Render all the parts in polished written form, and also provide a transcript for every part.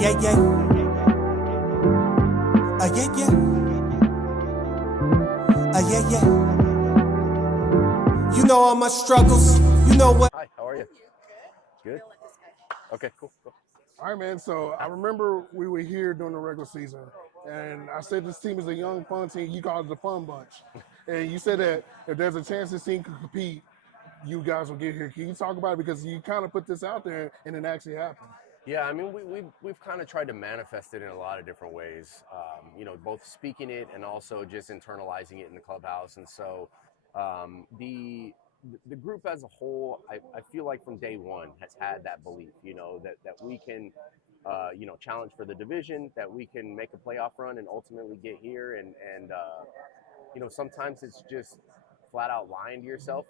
yeah, yeah. Yeah, yeah. Yeah, yeah. You know all my struggles. You know what? Hi, how are you? Good. Okay, cool. All right, man. So I remember we were here during the regular season, and I said this team is a young, fun team. You called it the fun bunch, and you said that if there's a chance this team could compete, you guys will get here. Can you talk about it because you kind of put this out there and it actually happened? Yeah, I mean, we've kind of tried to manifest it in a lot of different ways. Both speaking it and also just internalizing it in the clubhouse. And so, the group as a whole, I feel like from day one has had that belief. That we can, challenge for the division, that we can make a playoff run and ultimately get here. And sometimes it's just flat out lying to yourself,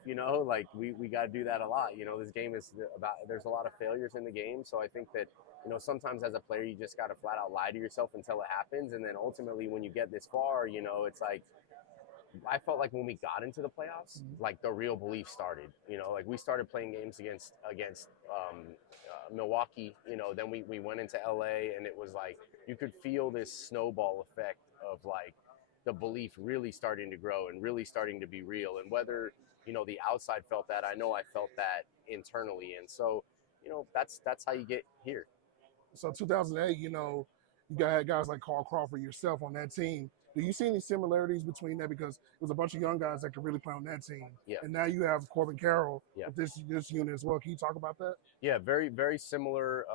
like we got to do that a lot. This game is about, there's a lot of failures in the game. So I think that, sometimes as a player, you just got to flat out lie to yourself until it happens. And then ultimately when you get this far, it's like, I felt like when we got into the playoffs, like the real belief started, like we started playing games against Milwaukee, then we went into LA and it was like, you could feel this snowball effect of like, the belief really starting to grow and really starting to be real. And whether, the outside felt that, I know I felt that internally. And so, that's how you get here. So 2008, you got guys like Carl Crawford, yourself on that team. Do you see any similarities between that? Because it was a bunch of young guys that could really play on that team. Yeah. And now you have Corbin Carroll Yeah. with this unit as well. Can you talk about that? Yeah, very, very similar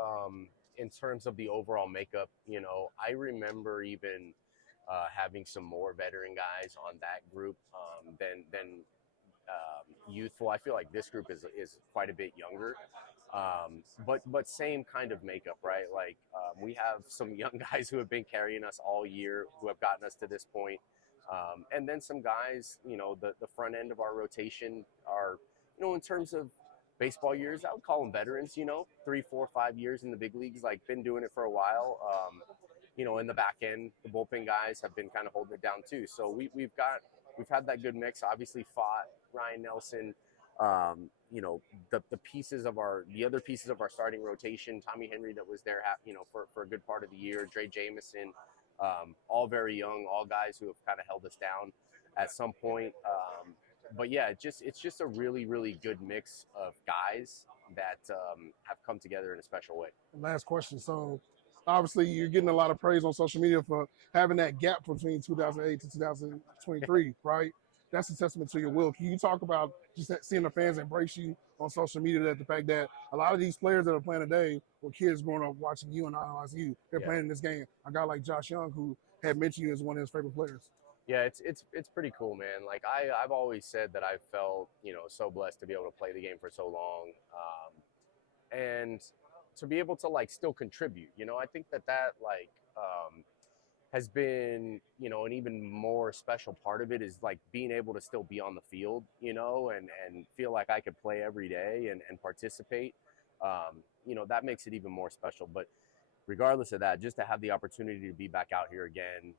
in terms of the overall makeup. I remember even having some more veteran guys on that group than youthful. I feel like this group is quite a bit younger, but same kind of makeup, right? Like we have some young guys who have been carrying us all year, who have gotten us to this point, and then some guys, the front end of our rotation are, in terms of baseball years, I would call them veterans. 3, 4, 5 years in the big leagues, like been doing it for a while. In the back end, the bullpen guys have been kind of holding it down too. So we've had that good mix. Obviously, fought Ryan Nelson. The other pieces of our starting rotation. Tommy Henry that was there, for a good part of the year. Dre Jameson, all very young, all guys who have kind of held us down at some point. But yeah, it's just a really, really good mix of guys that have come together in a special way. Last question. So obviously you're getting a lot of praise on social media for having that gap between 2008 to 2023, right? That's a testament to your will. Can you talk about just seeing the fans embrace you on social media, that the fact that a lot of these players that are playing today were kids growing up watching you and idolizing you. They're playing in this game. A guy like Josh Young, who had mentioned you as one of his favorite players. Yeah, it's pretty cool, man. Like I've always said that I felt, so blessed to be able to play the game for so long. And to be able to like still contribute, I think that like has been, an even more special part of it is like being able to still be on the field, and feel like I could play every day and participate. That makes it even more special. But regardless of that, just to have the opportunity to be back out here again,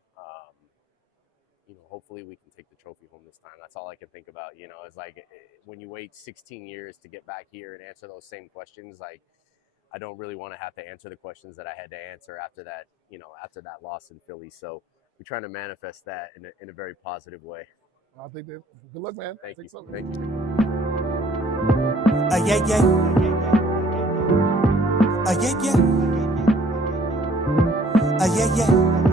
hopefully we can take the trophy home this time. That's all I can think about. It's like when you wait 16 years to get back here and answer those same questions, like I don't really want to have to answer the questions that I had to answer after that, after that loss in Philly. So we're trying to manifest that in a very positive way. I think that. Good luck, man. Thank you. So. Thank you. Yeah, yeah. Yeah, yeah. Yeah, yeah.